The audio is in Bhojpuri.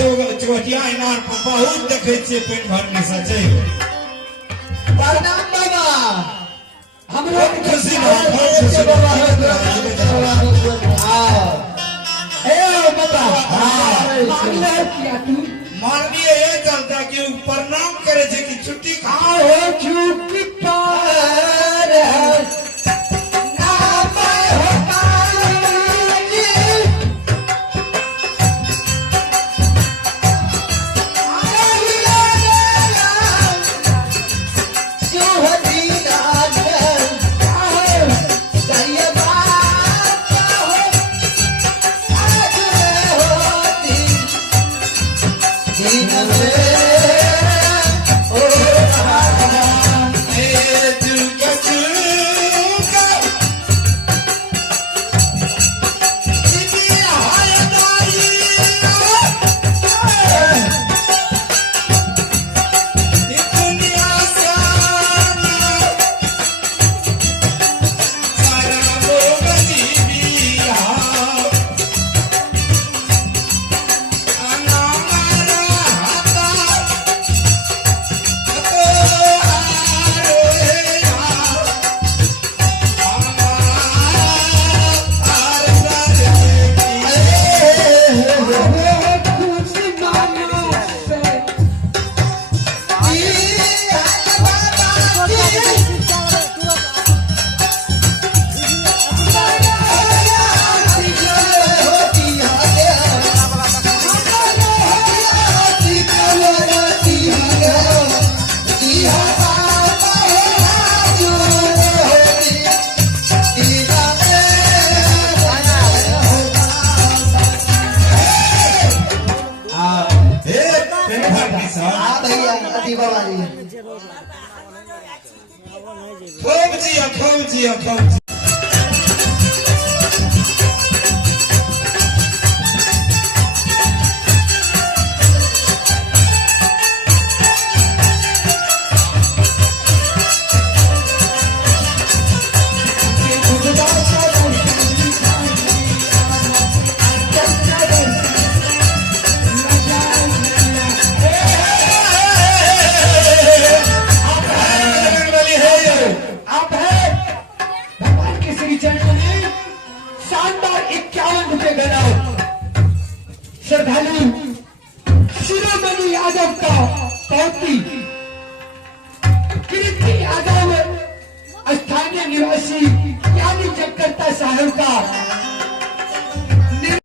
चौटिया इनार पर बहुत देखे छे पेट भरने से छै। प्रणाम बाबा। हमरो खुशी ना खुशी बाबा ए बाबा मांगले किया तू माननीय ये चलता कि प्रणाम करे छे कि छुट्टी आओ छुट्टी पर ना पाए हो पानी जो हदीना श्रद्धालु शिरोमणि यादव का पौती